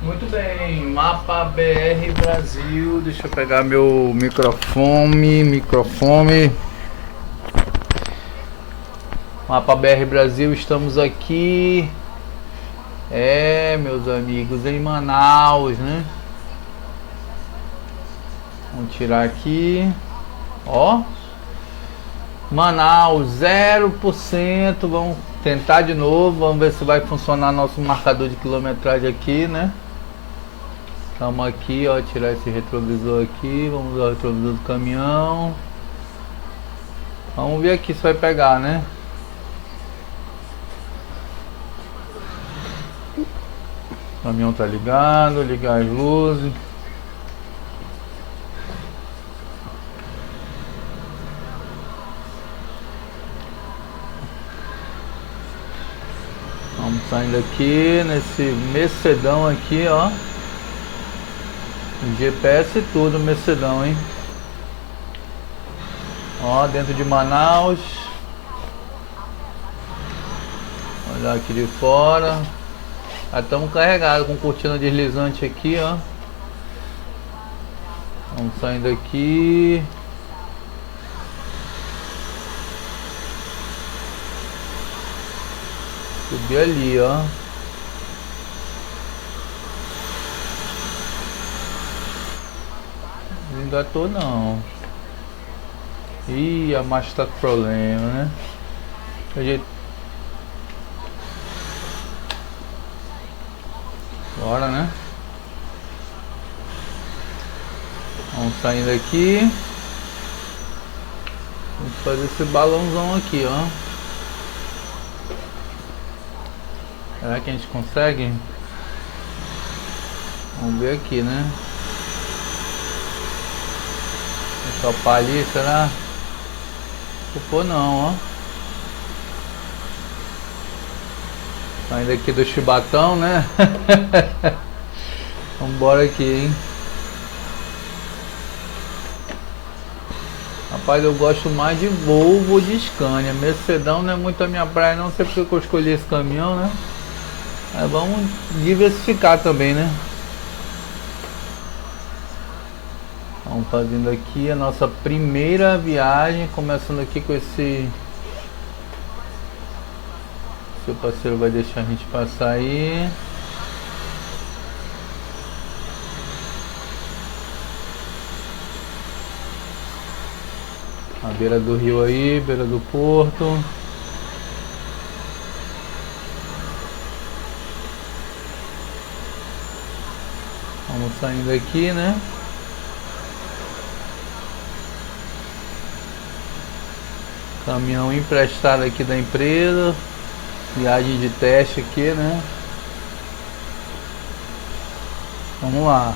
Muito bem, Mapa BR Brasil. Deixa eu pegar meu microfone. Mapa BR Brasil, estamos aqui. Meus amigos, em Manaus, né? Vamos tirar aqui. Ó, Manaus 0%. Vamos tentar de novo. Vamos ver se vai funcionar nosso marcador de quilometragem aqui, né? Estamos aqui, ó, tirar esse retrovisor aqui. Vamos usar o retrovisor do caminhão. Vamos ver aqui se vai pegar, né? O caminhão tá ligado, ligar as luzes. Vamos saindo aqui nesse Mercedão aqui, ó. GPS e tudo, Mercedão, hein? Ó, dentro de Manaus. Olhar aqui de fora. Já estamos carregados com cortina deslizante aqui, ó. Vamos saindo aqui. Subir ali, ó. Não engatou não. Ih, a marcha tá com problema, né? Bora, né? Vamos saindo aqui. Vamos fazer esse balãozão aqui, ó. Será que a gente consegue? Vamos ver aqui, né? Vou topar ali, será? Topou não, ó. Saindo aqui do Chibatão, né? Vambora aqui, hein? Rapaz, eu gosto mais de Volvo ou de Scania. Mercedão não é muito a minha praia, não sei porque eu escolhi esse caminhão, né? Mas vamos diversificar também, né? Vamos fazendo aqui a nossa primeira viagem, começando aqui com esse... Seu parceiro vai deixar a gente passar aí. A beira do rio aí, beira do porto. Vamos saindo aqui, né? Caminhão emprestado aqui da empresa. Viagem de teste aqui, né? Vamos lá.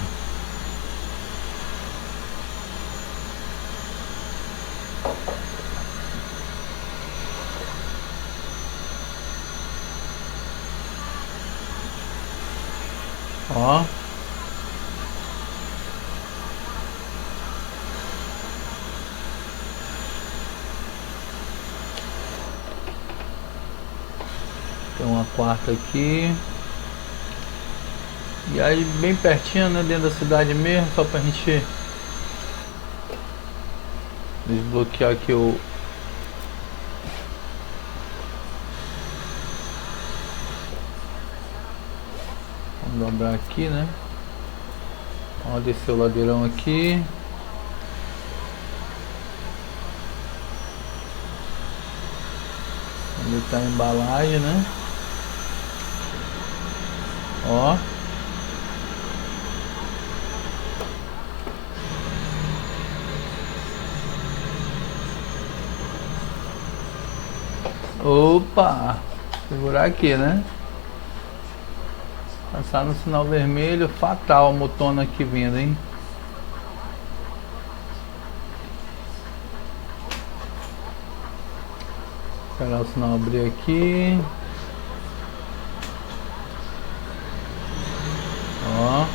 Ó. Tem uma quarta aqui. E aí bem pertinho, né? Dentro da cidade mesmo, só pra gente desbloquear aqui o... Vamos dobrar aqui, né? Ó, descer o ladeirão aqui. Ali tá a embalagem, né? Ó. Opa! Segurar aqui, né? Passar no sinal vermelho, fatal a motona aqui vindo, hein? Esperar o sinal abrir aqui. Ó.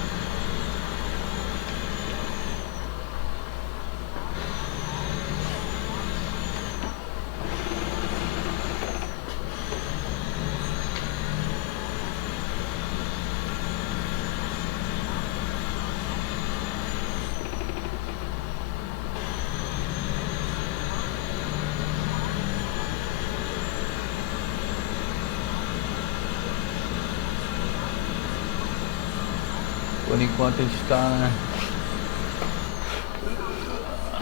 Por enquanto a gente está, né,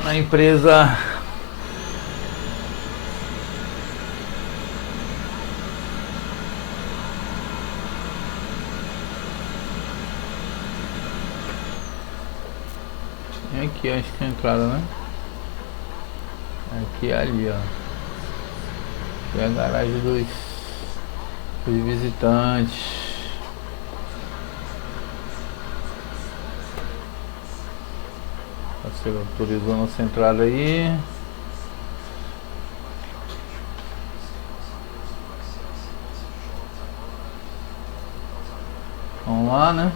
na empresa aqui, acho que é a entrada, né? Aqui e ali, ó. Aqui é a garagem dos visitantes. Você autorizou nossa entrada aí. Vamos lá, né?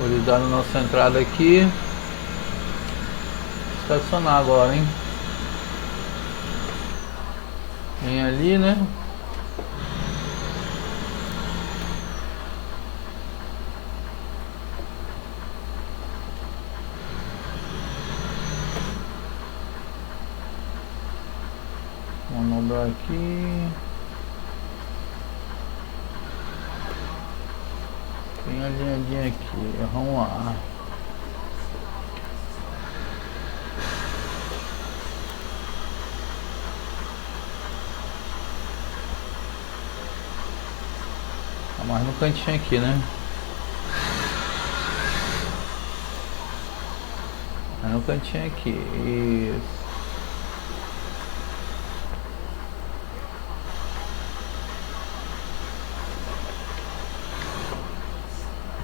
Autorizado nossa entrada aqui. Estacionar agora, hein? Vem ali, né? Manobrar aqui. Tem a linhadinha aqui. Vamos lá. Tá mais no cantinho aqui, né? Tá no cantinho aqui. Isso.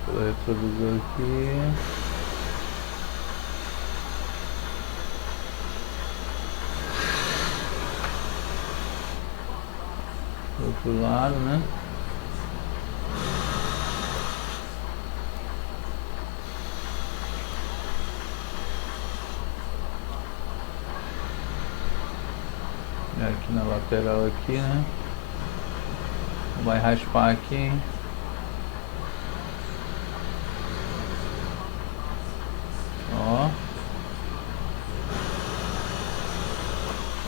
Vou retrovisor aqui. Do outro lado, né? Aqui na lateral aqui, né? Vai raspar aqui, hein? Ó.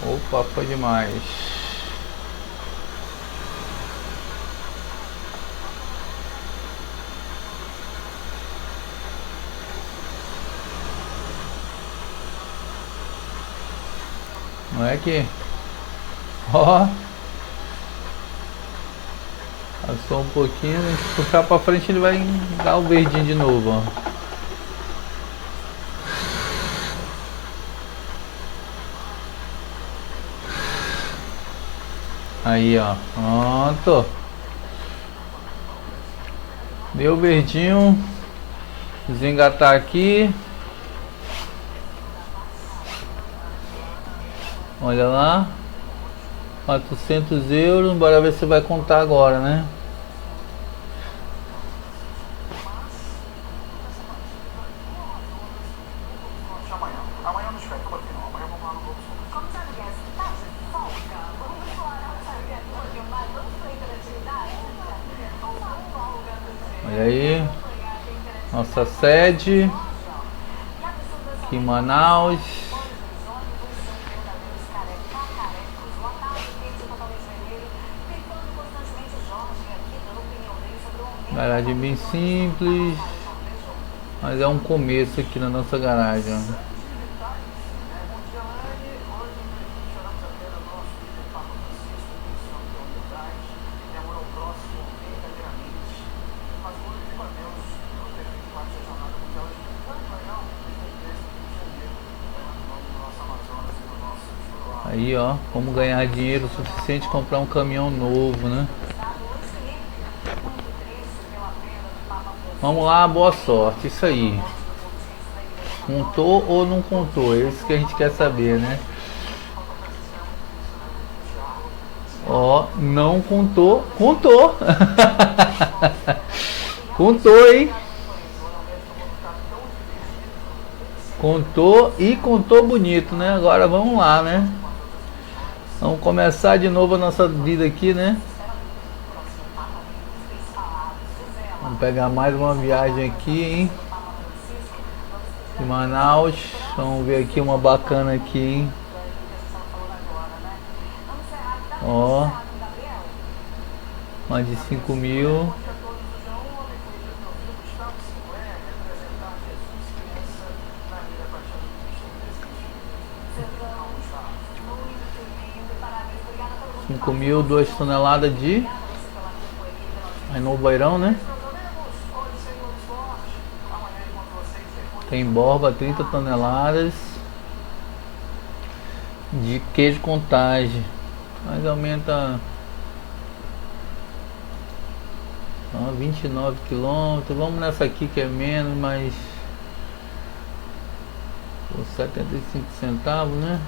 Opa, foi demais. Não é que... Ó. Passou um pouquinho, se puxar pra frente ele vai dar o verdinho de novo, ó. Aí, ó. Pronto. Deu verdinho. Desengatar aqui. Olha lá. 400 euros. Bora ver se vai contar agora, né? Olha aí. Nossa sede. Aqui em Manaus. Garagem bem simples, mas é um começo aqui na nossa garagem. Aí, ó, como ganhar dinheiro suficiente para comprar um caminhão novo, né? Vamos lá, boa sorte, isso aí. Contou ou não contou? É isso que a gente quer saber, né? Ó, não contou, contou. Contou, hein? Contou e contou bonito, né? Agora vamos lá, né? Vamos começar de novo a nossa vida aqui, né? Vamos pegar mais uma viagem aqui, hein? De Manaus. Vamos ver aqui uma bacana aqui, hein? Ó, mais de 5.000. 5.000, 2 toneladas de... Aí no Beirão, né? Tem Borba, 30 toneladas de queijo Contagem. Mas aumenta 29 quilômetros. Vamos nessa aqui que é menos, mas por 75 centavos, né?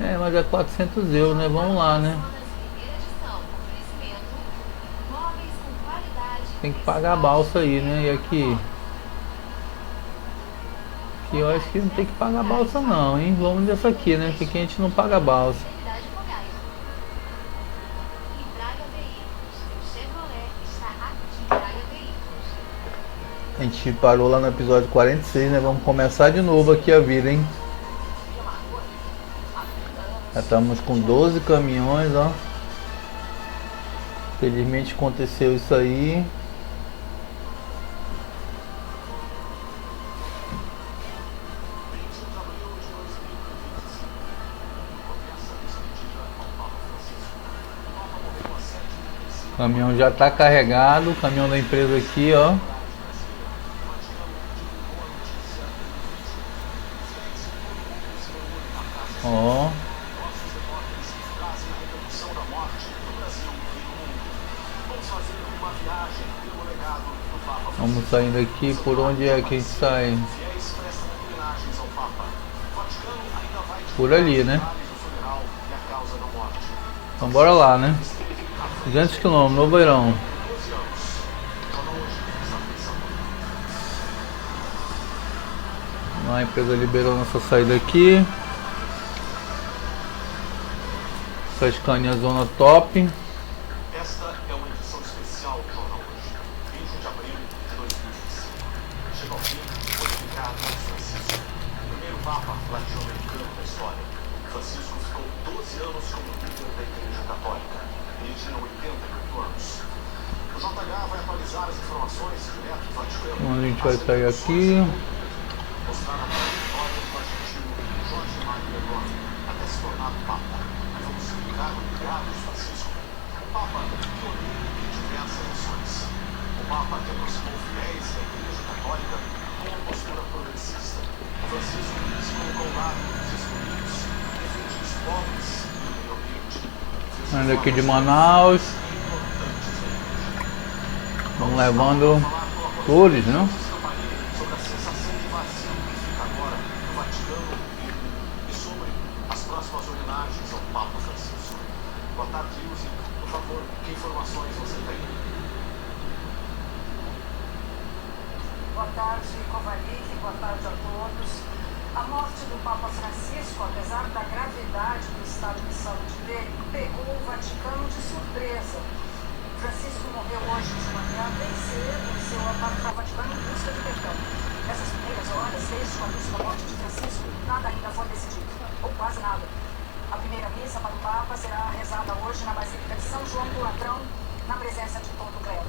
É, mas é 400 euros, né? Vamos lá, né? Tem que pagar a balsa aí, né? E aqui eu acho que não tem que pagar a balsa não, hein? Vamos nessa aqui, né? Que aqui a gente não paga a balsa. A gente parou lá no episódio 46, né? Vamos começar de novo aqui a vida, hein? Já estamos com 12 caminhões, ó. Felizmente aconteceu isso aí. O caminhão já está carregado, o caminhão da empresa aqui, ó. Ó. Vamos saindo aqui, por onde é que a gente sai? Por ali, né? Então bora lá, né? 200 km, no Beirão. A empresa liberou nossa saída aqui. Essa Scania Zona Top. Esta é uma edição especial do Jornal Hoje, 20 de abril de 2015. Chega ao fim o pontificado de Francisco, o primeiro Papa latino-americano da história. Francisco ficou 12 anos como líder da Igreja Católica. Ele tinha 88 anos. O JH vai atualizar as informações direto do Vaticano. Então a gente vai sair aqui. Mostrar a trajetória do argentino Jorge Mário Bergoglio até se tornar Papa. Vamos explicar o legado de Francisco. O Papa pioneiro em diversas missões. O Papa que aproximou fiéis da Igreja Católica com uma postura progressista. Francisco se colocou ao lado dos excluídos, defendia os pobres e o meio ambiente. Saindo aqui de Manaus. Vamos levando todos, né? Sobre a sensação de vazio que fica agora no Vaticano e sobre as próximas homenagens ao Papa Francisco. Boa tarde, Ilse. Por favor, que informações você tem? Boa tarde, Kovalik. Boa tarde a todos. A morte do Papa Francisco, apesar da gravidade do estado de saúde dele, pegou o Vaticano de surpresa. Francisco morreu hoje de manhã, bem cedo, em seu apartamento Vaticano em busca de perdão. Nessas primeiras horas, desde o anúncio da morte de Francisco, nada ainda foi decidido, ou quase nada. A primeira missa para o Papa será rezada hoje na Basílica de São João do Latrão, na presença de todo o clero.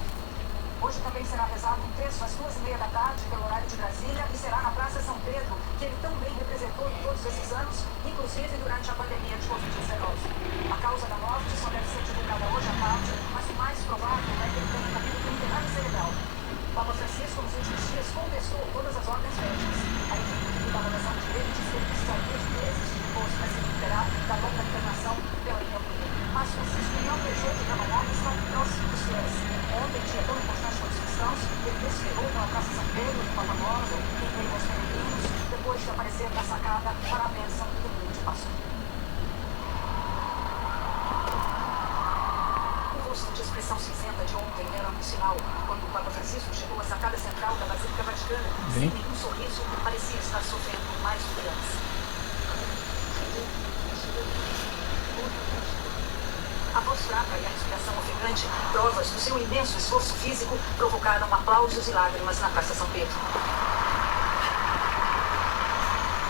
Hoje também será rezado um terço às 2h30 da tarde, pelo horário de Brasília, e será na Praça São Pedro, que ele tão bem representou em todos esses anos, inclusive durante a pandemia de Covid-19. A causa da morte só deve ser divulgada hoje à tarde, mas o mais provável é que ele tenha morrido por um derrame cerebral. O Papa Francisco, nos últimos dias, contestou todas as ordens médicas. A equipe da avaliação de direito disse que ele precisaria de meses de repouso para se recuperar da longa internação pela pneumonia. Mas Francisco não deixou de trabalhar e está próximo dos fiéis. Ontem, dia tão importante para os cristãos, ele desfilou pela Praça São Pedro, do Papa Nova, em meio aos peregrinos, depois de aparecer na sacada para a bênção do humilde pastor. O rosto de expressão cinzenta de ontem era um sinal. Quando o Papa Francisco chegou à sacada central da Basílica Vaticana, sem nenhum sorriso, parecia estar sofrendo mais do que antes. A voz fraca e a respiração ofegante, provas do seu imenso esforço físico, provocaram aplausos e lágrimas na Praça São Pedro.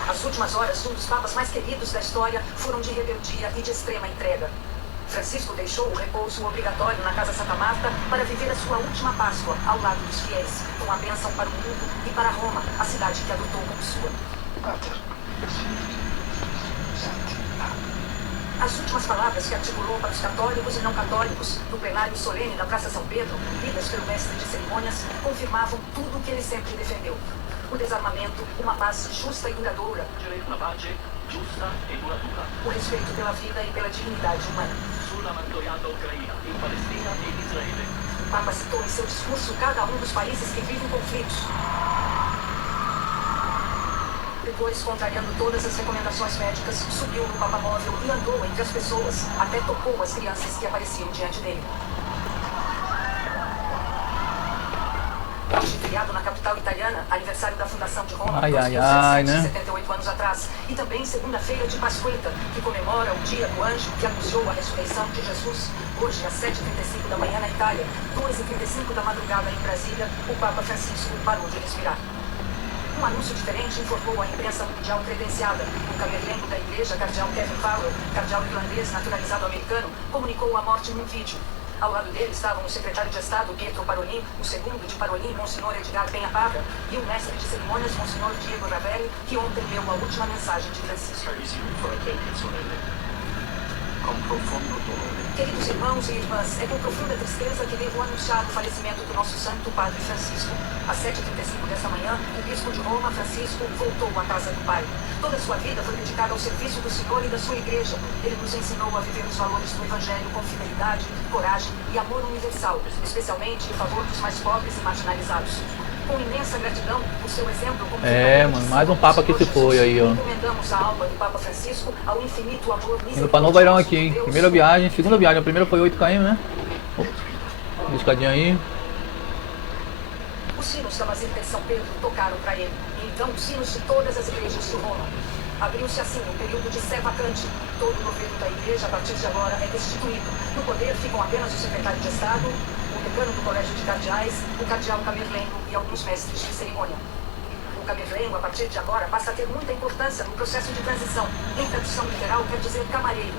As últimas horas de um dos papas mais queridos da história foram de rebeldia e de extrema entrega. Francisco deixou o repouso obrigatório na Casa Santa Marta para viver a sua última Páscoa ao lado dos fiéis, com a bênção para o mundo e para Roma, a cidade que adotou como sua. As últimas palavras que articulou para os católicos e não católicos, no plenário solene da Praça São Pedro, lidas pelo mestre de cerimônias, confirmavam tudo o que ele sempre defendeu. O desarmamento, uma paz justa e duradoura, una pace giusta e duratura o respeito pela vida e pela dignidade humana. sulla martoriata Ucraina, in Palestina e in Israele. O Papa citou em seu discurso cada um dos países que vivem conflitos. Depois, contrariando todas as recomendações médicas, subiu no papamóvel e andou entre as pessoas, até tocou as crianças que apareciam diante dele. Hoje, feriado na capital italiana, aniversário da fundação de Roma, Ai, ai, ai, né? 78 anos atrás, e também segunda-feira de Pasquetta, que comemora o dia do anjo que anunciou a ressurreição de Jesus. Hoje, às 7h35 da manhã na Itália, 2h35 da madrugada em Brasília, o Papa Francisco parou de respirar. Um anúncio diferente informou a imprensa mundial credenciada. O camerlengo da igreja, cardeal Kevin Farrell, cardeal irlandês naturalizado americano, comunicou a morte num vídeo. Ao lado dele estavam o secretário de Estado, Pietro Parolin, o segundo de Parolin, Monsenhor Edgar Penha Pavra, e o mestre de cerimônias, Monsenhor Diego Ravelli, que ontem leu a última mensagem de Francisco. Carissimi fratelli e sorelle, con profondo dolore, Queridos irmãos e irmãs, é com profunda tristeza que devo anunciar o falecimento do nosso Santo Padre Francisco. Às 7h35 desta manhã, o bispo de Roma, Francisco, voltou à casa do Pai. Toda a sua vida foi dedicada ao serviço do Senhor e da sua igreja. Ele nos ensinou a viver os valores do Evangelho com fidelidade, coragem e amor universal, especialmente em favor dos mais pobres e marginalizados. Com imensa gratidão, o seu exemplo como Mano, mais um Papa que se foi aí, ó. encomendamos a alma do Papa Francisco ao infinito amor Indo pra Novo Airão aqui, hein? Deus. Primeira viagem, segunda viagem. A primeira foi 8 km, né? Opa, escadinha aí. Os sinos da Basílica de São Pedro tocaram para ele, e então os sinos de todas as igrejas de Roma. Abriu-se assim um período de sé vacante. Todo o governo da igreja, a partir de agora, é destituído. No poder ficam apenas o secretário de Estado, o decano do Colégio de Cardeais, o cardeal Camerlengo e alguns mestres de cerimônia. O Camerlengo, a partir de agora, passa a ter muita importância no processo de transição. Em tradução literal, quer dizer camareiro.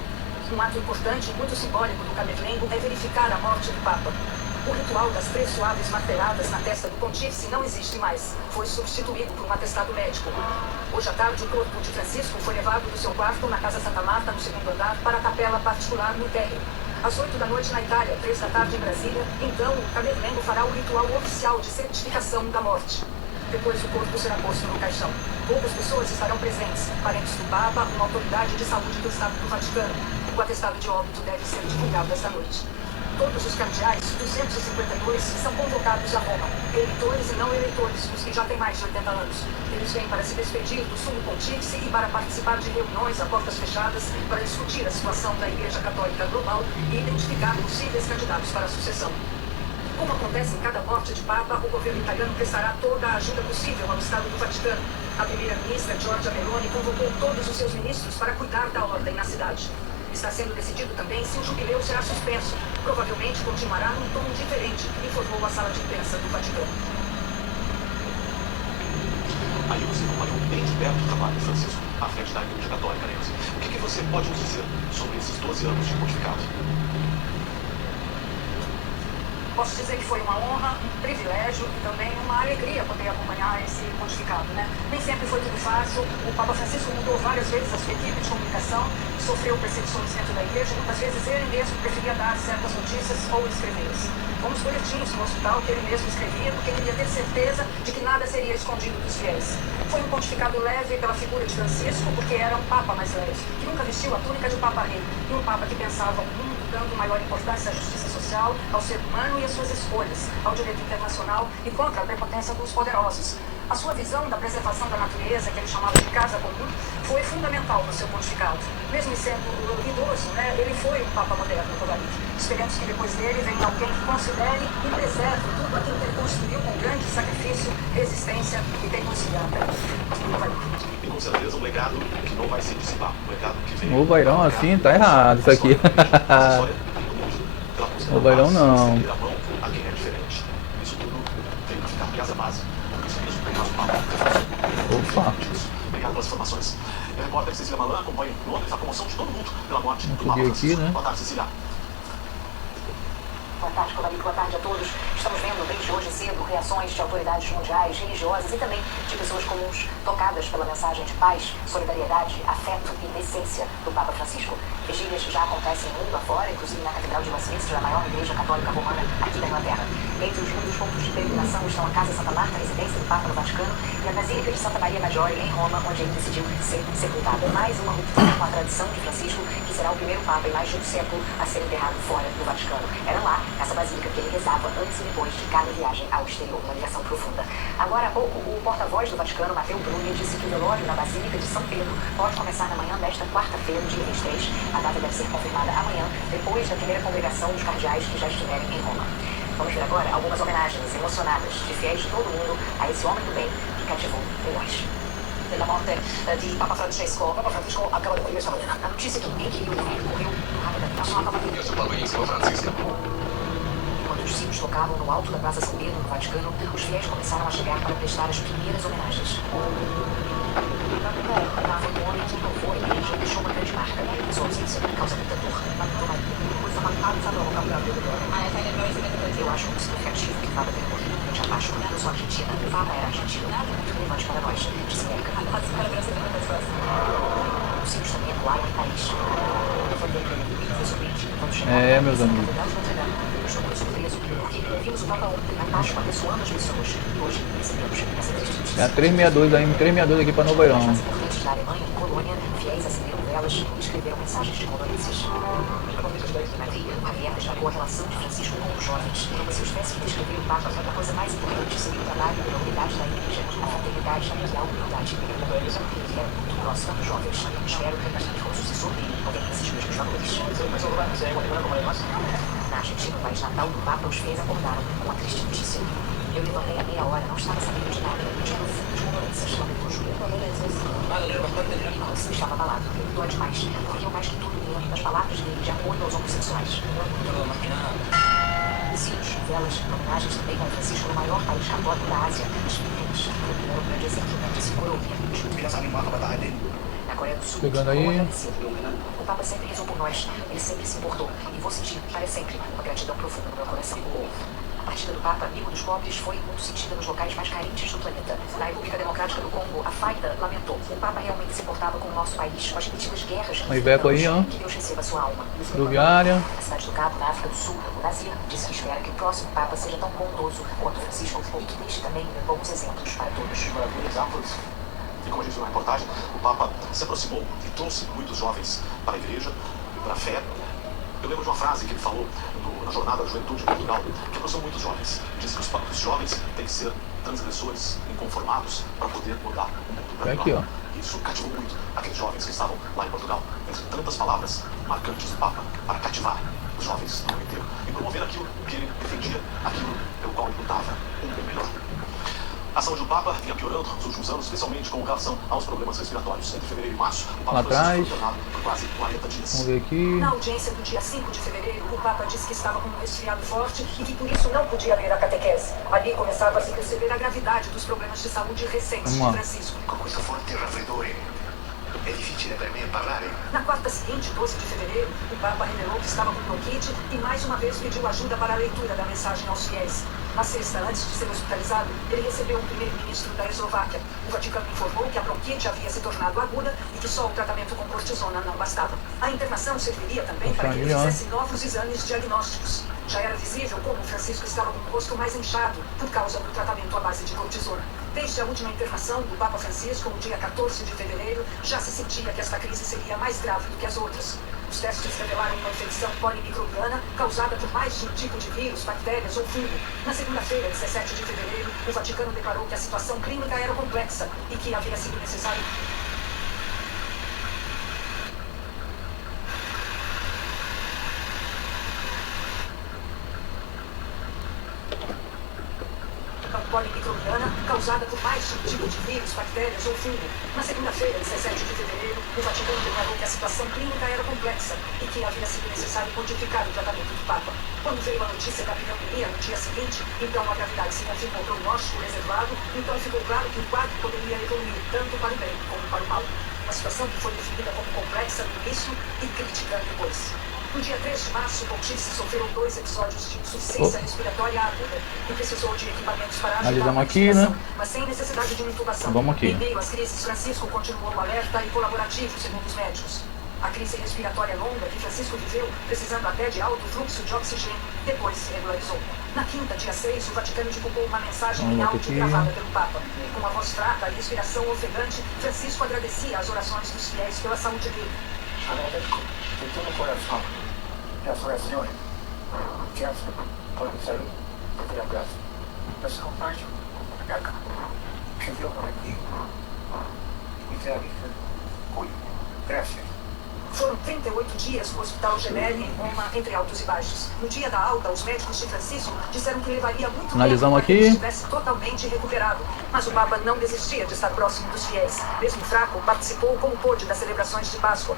Um ato importante e muito simbólico do Camerlengo é verificar a morte do Papa. O ritual das 3 suaves marteladas na testa do pontífice não existe mais. Foi substituído por um atestado médico. Hoje à tarde, o corpo de Francisco foi levado do seu quarto na Casa Santa Marta, no 2º andar, para a capela particular no térreo. Às 8 da noite na Itália, 3 da tarde em Brasília, então o Camerlengo fará o ritual oficial de certificação da morte. Depois o corpo será posto no caixão. Poucas pessoas estarão presentes, parentes do Papa, uma autoridade de saúde do Estado do Vaticano. O atestado de óbito deve ser divulgado esta noite. Todos os cardeais, 252, são convocados a Roma, eleitores e não eleitores, os que já têm mais de 80 anos. Eles vêm para se despedir do sumo pontífice e para participar de reuniões a portas fechadas para discutir a situação da Igreja Católica Global e identificar possíveis candidatos para a sucessão. Como acontece em cada morte de Papa, o governo italiano prestará toda a ajuda possível ao Estado do Vaticano. A primeira-ministra Giorgia Meloni convocou todos os seus ministros para cuidar da ordem na cidade. Está sendo decidido também se o jubileu será suspenso. Provavelmente continuará num tom diferente, informou a sala de imprensa do Vaticano. Aí você acompanhou bem de perto o trabalho de Francisco à frente da Igreja Católica, Nancy. O que você pode nos dizer sobre esses 12 anos de pontificado? Posso dizer que foi uma honra, um privilégio e também uma alegria poder acompanhar esse pontificado, né? Nem sempre foi tudo fácil. O Papa Francisco mudou várias vezes a sua equipe de comunicação, sofreu perseguições dentro da igreja, muitas vezes ele mesmo preferia dar certas notícias ou escrevê-las. Fomos boletins no hospital que ele mesmo escrevia, porque queria ter certeza de que nada seria escondido dos fiéis. Foi um pontificado leve pela figura de Francisco, porque era um Papa mais leve, que nunca vestiu a túnica de Papa Rei, e um Papa que pensava o mundo, dando maior importância à justiça social, ao ser humano e às suas escolhas, ao direito internacional e contra a prepotência dos poderosos. A sua visão da preservação da natureza, que ele chamava de casa comum, foi fundamental no seu pontificado. Mesmo sendo idoso, né, ele foi um Papa moderno, Tovaric. Esperemos que depois dele venha alguém que considere e preserve tudo aquilo que ele construiu com grande sacrifício, resistência e teimosia. E com certeza um legado que não vai se dissipar. Um legado que vem... Novo Airão assim, tá errado isso aqui. Novo Airão não. A quem é diferente. Isso tudo tem que ficar. Aliás, a base. Isso mesmo, tem mais um papo. Opa. Obrigado, pelas informações. A repórter Cecília Malan acompanha em Londres a comoção de todo mundo pela morte do Papa Aqui, Francisco. né? Boa tarde, Cecília. Boa tarde, Covarico. Boa tarde a todos. Estamos vendo desde hoje cedo reações de autoridades mundiais, religiosas e também de pessoas comuns tocadas pela mensagem de paz, solidariedade, afeto e decência do Papa Francisco. Vigílias já acontecem mundo afora, inclusive na Catedral de Westminster, a maior igreja católica romana aqui da Inglaterra. Entre os muitos pontos de peregrinação estão a Casa Santa Marta, residência do Papa no Vaticano, e a Basílica de Santa Maria Maggiore, em Roma, onde ele decidiu ser sepultado. Mais uma ruptura com a tradição de Francisco, que será o primeiro Papa em mais de um século a ser enterrado fora do Vaticano. Era lá, nessa basílica, que ele rezava antes e depois de cada viagem ao exterior, uma ligação profunda. Agora há pouco, o porta-voz do Vaticano, Matteo Bruni, disse que o velório na Basílica de São Pedro pode começar na manhã desta quarta-feira, dia 23. A data deve ser confirmada amanhã, depois da primeira congregação dos cardeais que já estiverem em Roma. Vamos ver agora algumas homenagens emocionadas de fiéis de todo mundo a esse homem do bem que cativou milhões. Della morte di Papa Francesco. Papa Francisco acaba de morrer esta manhã. A notícia que o evento correu rapidamente. Io parlo in São Francisco. Quando os sinos tocavam no alto da Praça São Pedro, no Vaticano, os fiéis começaram a chegar para prestar as primeiras homenagens. Estava um homem que louvou a igreja e deixou uma grande marca. Sua ausência causa muita dor. Eu acho muito significativo que o Papa tenha morrido durante a Páscoa. Eu sou argentina. O Papa era argentino. Muito relevante para nós, disse América. Os sinos também ecoaram em Paris. Foi surpreendente quando chegaram Meus amigos. Estou muito surpreso, porque ouvimos o Papa ontem na Páscoa abençoando as pessoas e hoje recebemos essa triste notícia. Tem a 362 aí, 362 aqui pra Nova Nas Irão. mais importantes da Alemanha, em Colônia, fiéis acenderam velas e escreveram mensagens de condolências. Em Madrid, o Javier destacou a relação de Francisco com os jovens. Se eu tivesse que descrever o Papa, a coisa mais importante seria o trabalho pela unidade da Igreja, a fraternidade e a humildade. Ele era muito próximo dos jovens. Espero que o sucessor dele tenha esses mesmos valores. Na Argentina, o país natal do Papa, os fiéis acordaram com a triste notícia. Eu levantei a meia hora, não estava sabendo de nada. Eu tinha no fundo de condolências. Nicolas estava abalado. Dói demais, porque eu mais que tudo me lembro das palavras dele de apoio aos homossexuais. Sinos, velas, homenagens também ao Francisco, no maior país católico da Ásia. As Filipinas, era um grande exemplo de segurança. Na Coreia do Sul, Pegando aí. o Papa sempre rezou por nós, ele sempre se importou, e vou sentir para sempre uma gratidão profunda no meu coração. A partida do Papa, amigo dos pobres, foi muito sentida nos locais mais carentes do planeta. Na República Democrática do Congo, a FAIDA lamentou. O Papa realmente se importava com o nosso país, com as repetidas guerras que Iveco aí, ó. que Deus receba sua alma. Rodoviária. Na cidade do Cabo, na África do Sul, o Nazir disse que espera que o próximo Papa seja tão bondoso quanto Francisco e que deixe também bons exemplos para todos. E como a gente viu na reportagem, o Papa se aproximou e trouxe muitos jovens para a igreja, para a fé. Eu lembro de uma frase que ele falou na Jornada da Juventude em Portugal, que aproximou muitos jovens. Disse que os jovens têm que ser transgressores, inconformados, para poder mudar o mundo para Aqui, ó. Isso cativou muito aqueles jovens que estavam lá em Portugal. Entre tantas palavras marcantes do Papa para cativar os jovens do mundo inteiro e promover aquilo que ele defendia, aquilo pelo qual ele lutava, um mundo melhor. A saúde do Papa vinha piorando nos últimos anos, especialmente com relação aos problemas respiratórios. Entre fevereiro e março, o Papa Lá Francisco atrás. foi internado por quase 40 dias. Vamos ver aqui. Na audiência do dia 5 de fevereiro, o Papa disse que estava com um resfriado forte e que por isso não podia ler a catequese. Ali começava a se perceber a gravidade dos problemas de saúde recentes de Vamos lá. Francisco. Con questo forte raffreddore è difficile per me parlare. Na quarta seguinte, 12 de fevereiro, o Papa revelou que estava com bronquite e mais uma vez pediu ajuda para a leitura da mensagem aos fiéis. Na sexta, antes de ser hospitalizado, ele recebeu um primeiro-ministro da Eslováquia. O Vaticano informou que a bronquite havia se tornado aguda e que só o tratamento com cortisona não bastava. A internação serviria também para que ele fizesse novos exames diagnósticos. Já era visível como Francisco estava com o rosto mais inchado por causa do tratamento à base de cortisona. Desde a última internação do Papa Francisco, no dia 14 de fevereiro, já se sentia que esta crise seria mais grave do que as outras. Os testes revelaram uma infecção polimicrobiana causada por mais de um tipo de vírus, bactérias ou fungo. Na segunda-feira, 17 de fevereiro, o Vaticano declarou que a situação clínica era complexa e que havia sido necessário polimicrobiana causada causada por mais de um tipo de vírus, bactérias ou fungo. Na segunda-feira, 17 de fevereiro, o Vaticano declarou que a situação clínica era complexa e que havia sido necessário modificar o tratamento do Papa. Quando veio a notícia da pneumonia no dia seguinte, então a gravidade se confirmou prognóstico reservado, então ficou claro que o quadro poderia evoluir tanto para o bem como para o mal. Uma situação que foi definida como complexa no início e crítica depois. No dia 3 de março, o Pontífice sofreu 2 episódios de insuficiência respiratória aguda e precisou de equipamentos para ajudar Analisamos a aqui, respiração, né? mas sem necessidade de uma intubação. Vamos aqui. Em meio às crises, Francisco continuou alerta e colaborativo, segundo os médicos. A crise respiratória longa que Francisco viveu, precisando até de alto fluxo de oxigênio, depois se regularizou. Na quinta, dia 6, o Vaticano divulgou uma mensagem em áudio gravada pelo Papa. Com uma voz fraca e respiração ofegante, Francisco agradecia as orações dos fiéis pela saúde dele. Agradeço de todo o coração as orações que as podem sair de abraço. Mas com parte da cara, que viu para mim, e já cuide. Graças. Foram 38 dias no Hospital Gemelli, em Roma, entre altos e baixos. No dia da alta, os médicos de Francisco disseram que levaria muito Analisamos tempo para que ele aqui. estivesse totalmente recuperado. Mas o Papa não desistia de estar próximo dos fiéis. Mesmo fraco, participou como pôde das celebrações de Páscoa.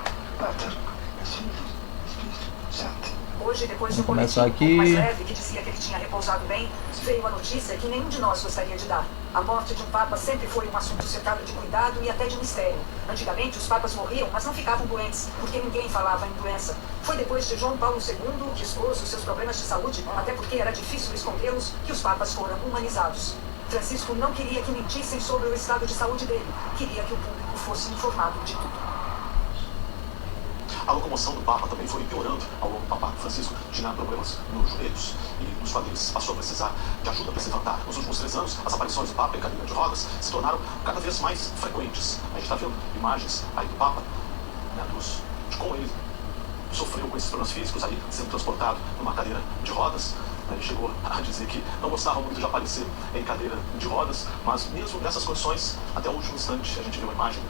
Hoje, depois de um Vamos começar coletivo mais aqui. leve que dizia que ele tinha repousado bem, veio a notícia que nenhum de nós gostaria de dar. A morte de um Papa sempre foi um assunto cercado de cuidado e até de mistério. Antigamente, os Papas morriam, mas não ficavam doentes, porque ninguém falava em doença. Foi depois de João Paulo II, que expôs os seus problemas de saúde, até porque era difícil escondê-los, que os Papas foram humanizados. Francisco não queria que mentissem sobre o estado de saúde dele. Queria que o público fosse informado de tudo. A locomoção do Papa também foi piorando ao longo do Papa. Francisco tinha problemas nos joelhos e nos quadris. Passou a precisar de ajuda para se levantar. Nos últimos 3 anos, as aparições do Papa em cadeira de rodas se tornaram cada vez mais frequentes. A gente está vendo imagens aí do Papa, né, de como ele sofreu com esses problemas físicos, aí sendo transportado numa cadeira de rodas. Ele chegou a dizer que não gostava muito de aparecer em cadeira de rodas, mas mesmo nessas condições, até o último instante, a gente viu uma imagem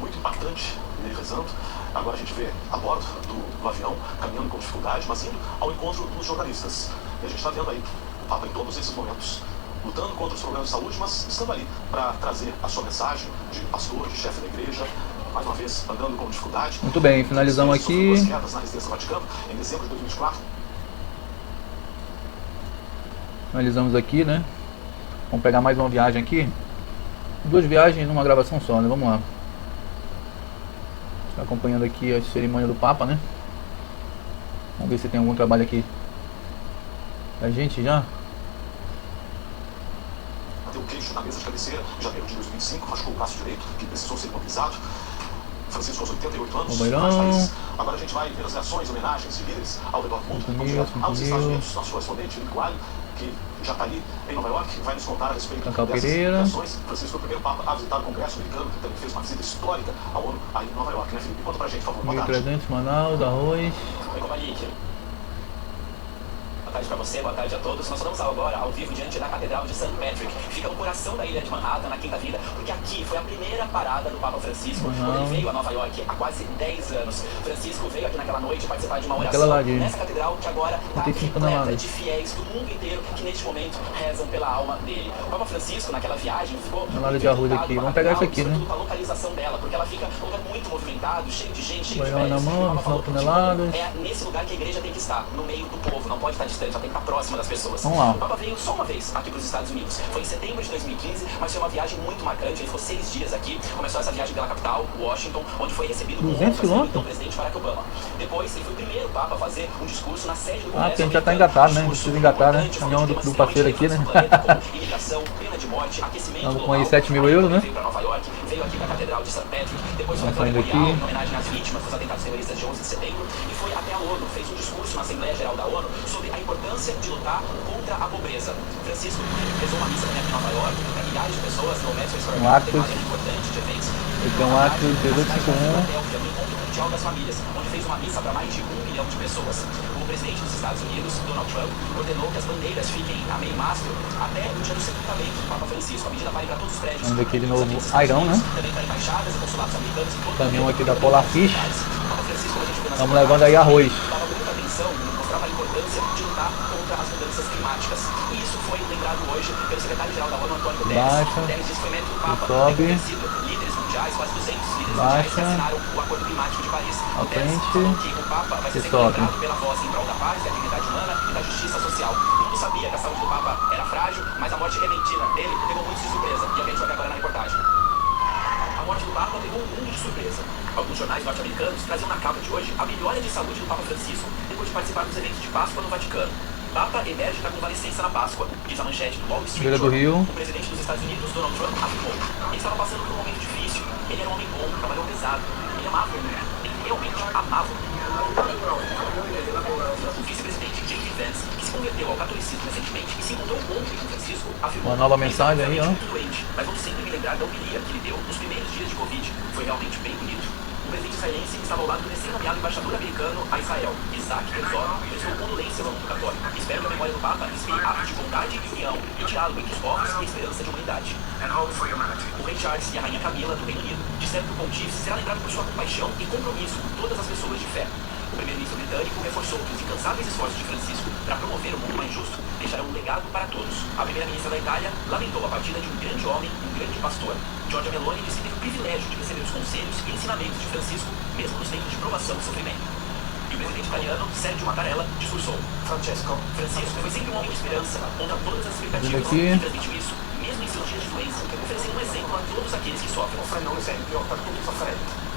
muito impactante dele rezando. Agora a gente vê a bordo do avião, caminhando com dificuldade, mas indo ao encontro dos jornalistas. E a gente está vendo aí o Papa em todos esses momentos, lutando contra os problemas de saúde, mas estando ali para trazer a sua mensagem de pastor, de chefe da igreja, mais uma vez andando com dificuldade. Muito bem, finalizamos aqui. Sofreu 2 quedas na residência do Vaticano em dezembro de 2024. Finalizamos aqui, né? Vamos pegar mais uma viagem aqui. 2 viagens numa gravação só, né? Vamos lá. Está acompanhando aqui a cerimônia do Papa, né? Vamos ver se tem algum trabalho aqui da gente já. Bateu o queixo na mesa de cabeceira em janeiro de 2025, machucou o braço direito, que precisou ser imobilizado. Francisco, aos 88 anos, em vários países. Agora a gente vai ver as reações, homenagens de líderes ao redor do mundo. Vamos ver aos Estados Unidos, nosso correspondente, Nico Alho, que já está ali em Nova York, vai nos contar a respeito dessas reações. Francisco foi o primeiro Papa a visitar o Congresso americano, que também fez uma visita histórica à ONU aí em Nova York, né, Felipe? Conta pra gente, por favor. Boa tarde. 1.300 Manaus, arroz. Oi, Comalique. Boa tarde para você, boa tarde a todos. Nós estamos agora ao vivo diante da Catedral de St. Patrick, que fica no coração da ilha de Manhattan, na Quinta Vida, porque aqui foi a primeira parada do Papa Francisco, quando ele veio a Nova York há quase 10 anos. Francisco veio aqui naquela noite participar de uma oração nessa catedral que agora está repleta de fiéis do mundo inteiro que neste momento rezam pela alma dele. O Papa Francisco naquela viagem ficou tonelada de arroz aqui. Vamos pegar isso aqui, né? A localização dela, porque ela fica um lugar muito movimentado, cheio de gente, cheio de Vai lá na mão, final toneladas. é nesse lugar que a igreja tem que estar, no meio do povo, não pode estar distante, ela tem que estar próxima das pessoas. Vamos lá. O Papa veio só uma vez aqui para os Estados Unidos. Foi em setembro de 2015, mas foi uma viagem muito marcante. Ele ficou 6 dias aqui. Começou essa viagem pela capital, Washington, onde foi recebido com 200 quilômetros? pelo presidente Barack Obama. Depois, ele foi o primeiro Papa a fazer um discurso na sede do Congresso. Ah, porque a gente já está engatado, né? Precisa engatar, né? Caminhão do parceiro aqui, né? Imigração, pena de morte, aquecimento Estamos com global. aí 7 mil euros, né? Veio para Nova York, veio aqui para a Catedral de St. Patrick, depois foi Vamos para saindo Memorial, aqui. em homenagem às vítimas dos atentados terroristas de 11 de setembro, e foi até a ONU, fez um discurso na Assembleia Geral da ONU sobre a importância de lutar contra a pobreza. Francisco fez uma missa aqui em Nova York para milhares de pessoas, no México Actos. importante de eventos. Esse é um ato de 1851. Philadelphia, no Encontro Mundial das Famílias, onde fez uma missa para mais de 1 milhão de pessoas. O presidente dos Estados Unidos, Donald Trump, ordenou que as bandeiras fiquem a meio mastro até o dia do sepultamento do Papa Francisco. A medida vale para todos os prédios. Vamos aqui de novo, Airão, né? Também para embaixadas e consulados americanos em todo o Caminhão mundo. aqui da Polar Fish. O Papa Francisco, quando a gente viu nas Estamos levando aí arroz. dava muita atenção, mostrava a importância de lutar contra as mudanças climáticas. E isso foi lembrado hoje pelo secretário-geral da ONU, Antônio Guterres. Baixa. Guterres disse que foi mérito do Papa Sobe. ter convencido líderes mundiais, quase 200 líderes mundiais que Baixa. assinaram o Acordo Climático de Paris. À Guterres frente. falou que o Papa vai ser E sempre sobe. lembrado pela voz em prol da paz, da dignidade humana e da justiça social. Todo mundo sabia que a saúde do Papa era frágil, mas a morte repentina dele pegou muitos de surpresa, e é o que a gente vai ver agora na reportagem. A morte do Papa pegou o mundo de surpresa. Alguns jornais norte-americanos traziam na capa de hoje a melhora de saúde do Papa Francisco depois de participar dos eventos de Páscoa no Vaticano. Papa emerge da convalescença na Páscoa, diz a manchete do Wall Street Beira do Journal. Rio. O presidente dos Estados Unidos, Donald Trump, afirmou: ele estava passando por um momento difícil, ele era um homem bom, trabalhou pesado, ele amava o mulher, ele realmente amava o mulher. O vice-presidente J.D. Vance, que se converteu ao catolicismo recentemente e se encontrou ontem com Francisco, afirmou: Uma nova mensagem aí, ó. muito doente, mas vamos sempre me lembrar da homilia que ele deu nos primeiros dias de Covid. Foi realmente bem bonito. O presidente israelense estava ao lado do recém-nomeado embaixador americano a Israel, Isaac Herzog, e prestou condolências ao mundo católico. Espero que a memória do Papa inspire atos de bondade e união, e diálogo entre os povos e a esperança de humanidade. O rei Charles e a rainha Camila, do Reino Unido, disseram que o pontífice será lembrado por sua compaixão e compromisso com todas as pessoas de fé. O primeiro-ministro britânico reforçou que os incansáveis esforços de Francisco para promover um mundo mais justo deixarão um legado para todos. A primeira-ministra da Itália lamentou a partida de um grande homem, um grande pastor. Giorgia Meloni disse que teve o privilégio de receber os conselhos e ensinamentos de Francisco, mesmo nos tempos de provação e sofrimento. E o presidente italiano, Sergio Mattarella, discursou: Francisco foi sempre um homem de esperança, contra todas as expectativas, e transmitiu isso, mesmo em seus dias de doença, oferecendo um exemplo a todos aqueles que sofrem.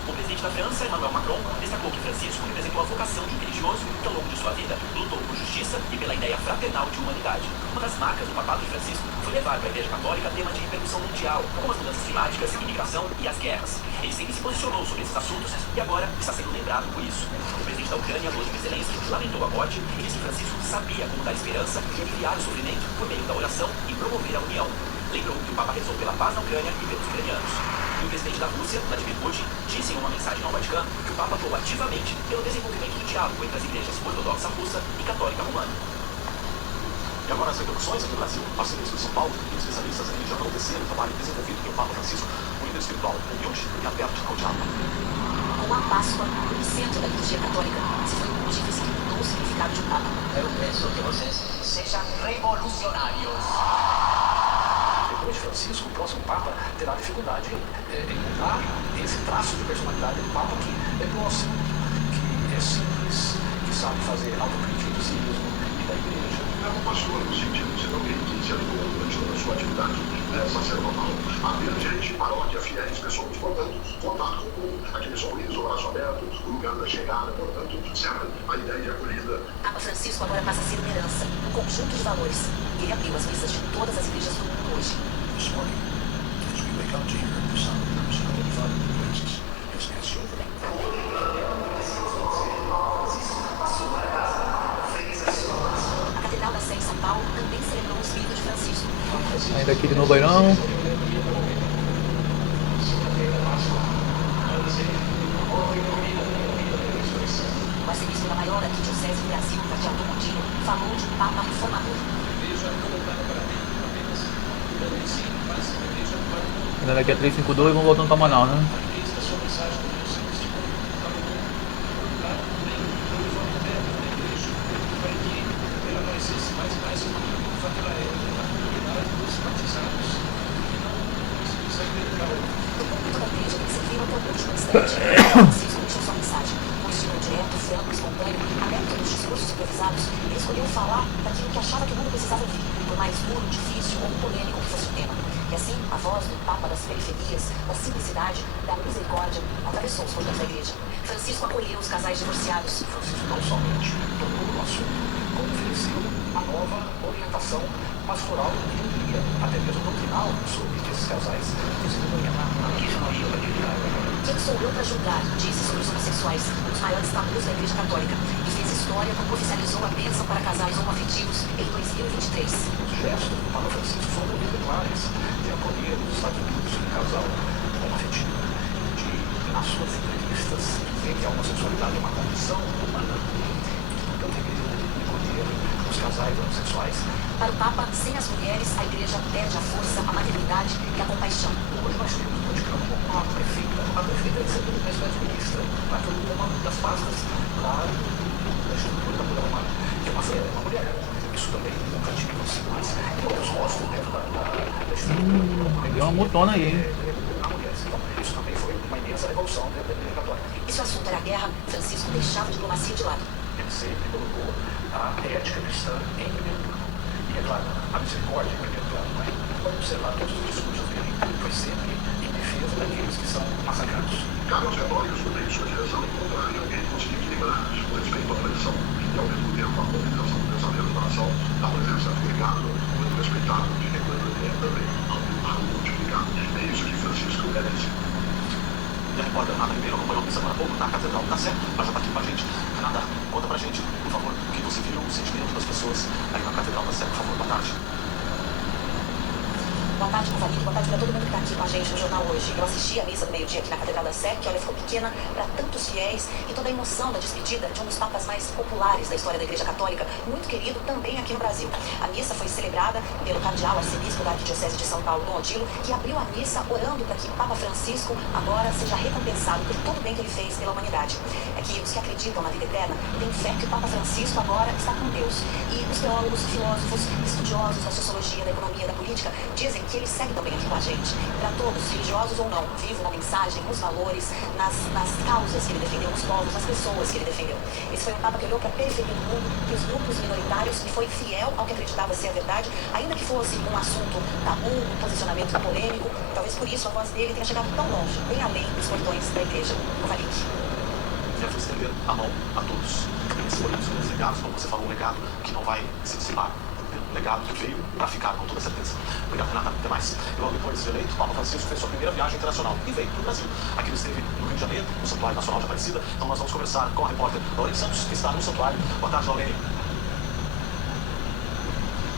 O presidente da França, Emmanuel Macron, destacou que Francisco representou a vocação de um religioso que, ao longo de sua vida, lutou por justiça e pela ideia fraternal de humanidade. Uma das marcas do papado de Francisco foi levar para a Igreja Católica temas de repercussão mundial, como as mudanças climáticas, imigração e as guerras. Ele sempre se posicionou sobre esses assuntos e agora está sendo lembrado por isso. O presidente da Ucrânia, Volodymyr Zelensky, lamentou a morte e disse que Francisco sabia como dar esperança e aliviar o sofrimento por meio da oração e promover a união. Lembrou que o Papa rezou pela paz na Ucrânia e pelos ucranianos. E o presidente da Rússia, Vladimir Putin, disse em uma mensagem ao Vaticano que o Papa atuou ativamente pelo desenvolvimento do diálogo entre as igrejas ortodoxa russa e católica romana. E agora as repercussões aqui no Brasil. Arcebispo de São Paulo e especialistas em religião enalteceram o trabalho desenvolvido pelo Papa Francisco, um líder espiritual humilde e aberto ao diálogo. Com a Páscoa no centro da liturgia católica, se foi um pontífice que mudou o significado de um Papa. Eu penso que vocês sejam revolucionários. Depois de Francisco, o próximo Papa terá dificuldade em mudar esse traço de personalidade do Papa que é próximo, que é simples, que sabe fazer autocrítica do si mesmo e da igreja. É um pastor no sentido de não alguém que se atuou durante toda a sua atividade sacerdotal. Havia gente, paróquia, fiéis, pessoas, portanto, contato com o povo, aquele sorriso, o braço aberto, o lugar da chegada, portanto, sempre a ideia de acolhida. Papa Francisco agora passa a ser uma herança, um conjunto de valores. Ele abriu as missas de todas as igrejas do mundo hoje. This morning, as we wake up to hear the sound of the Father of praises has passed over. A Catedral da Sé em São Paulo também celebrou o espírito de Francisco. Ainda aqui de novo aí não. O arcebispo da maior arquidiocese do Brasil, Cardeal Mondino, falou de um Papa reformador. Ainda daqui a 352 e vamos voltando para Manaus, né? Francisco deixou sua mensagem. Um estilo direto, franco, espontâneo, aberto nos discursos improvisados, ele escolheu falar daquilo que achava que o mundo precisava ouvir, por mais duro, difícil ou polêmico que fosse o tema. E assim, a voz do Papa das periferias, da simplicidade, da misericórdia, atravessou os portões da igreja. Francisco acolheu os casais divorciados. Francisco não somente tocou no assunto, como ofereceu a nova orientação pastoral e guia, até mesmo doutrinal, sobre que esses casais desenvolviam na Quem sou eu para julgar, disse sobre os homossexuais, um dos maiores tabus da Igreja Católica, e fez história quando oficializou a bênção para casais homoafetivos em 2023. Os gestos do Papa Francisco foram exemplares de acolher nos Estados Unidos um casal homoafetivo, de, nas suas entrevistas, dizer que a homossexualidade é uma condição humana, e que, portanto, a igreja deve acolher os casais homossexuais. Para o Papa, sem as mulheres, a Igreja perde a força, a maternidade e a compaixão. Hoje nós temos no Vaticano uma prefeita é sempre uma espécie de ministra, mas foi uma das pastas da estrutura da mulher humana, que é uma mulher. Isso também cantigos, mas eu gosto dentro Peguei uma mutona aí, hein? a mulher. Então, isso também foi uma imensa revolução dentro da Igreja Católica. E se o assunto era a guerra, Francisco deixava a diplomacia de lado. Ele sempre colocou a ética cristã em primeiro plano. E, é claro, a misericórdia em primeiro plano. Mas pode observar todos os discursos dele. Foi sempre em defesa daqueles que são massacrados. Cabe aos católicos também sua direção encontrar realmente conseguir equilibrar o respeito à tradição e, ao mesmo tempo, a comunicação do pensamento da nação, a presença do legado, muito respeitável de Emmanuel também, ao multiplicar. É isso que Francisco merece. E a repórter Renata Ribeiro acompanhou semana pouco na Catedral da Sé, mas já está aqui com a gente. Renata, conta pra gente, por favor, o que você viu, o sentimento das pessoas aí na Catedral da Sé, por favor, boa tarde. Boa tarde, Covalito. Boa tarde para todo mundo que está aqui com a gente no jornal hoje. Eu assisti a missa do meio-dia aqui na Catedral da Sé, que olha, ficou pequena para tantos fiéis, e toda a emoção da despedida de um dos papas mais populares da história da Igreja Católica, muito querido também aqui no Brasil. A missa foi celebrada pelo cardeal arcebispo da Arquidiocese de São Paulo, Dom Odilo, que abriu a missa orando para que o Papa Francisco agora seja recompensado por todo o bem que ele fez pela humanidade. É que os que acreditam na vida eterna têm fé que o Papa Francisco agora está com Deus. E os teólogos, filósofos, estudiosos da sociologia, da economia, da política, dizem que ele segue também aqui com a gente. Para todos, religiosos ou não, vivo na mensagem, nos valores, nas causas que ele defendeu, nos povos, nas pessoas que ele defendeu. Esse foi um Papa que olhou para a periferia do mundo, para os grupos minoritários, e foi fiel ao que acreditava ser a verdade, ainda que fosse um assunto tabu, um posicionamento polêmico. Talvez por isso a voz dele tenha chegado tão longe, bem além dos portões da igreja. Kovalik. Quero estender a mão a todos. Esses grandes legados, como você falou, um legado que não vai se dissipar. Um legado que veio para ficar, com toda certeza. Obrigado, Renata. Até mais. E logo depois de eleito, o Papa Francisco fez sua primeira viagem internacional e veio para o Brasil. Aqui ele esteve no Rio de Janeiro, no Santuário Nacional de Aparecida. Então nós vamos conversar com a repórter Laurene Santos, que está no santuário. Boa tarde, Laurene.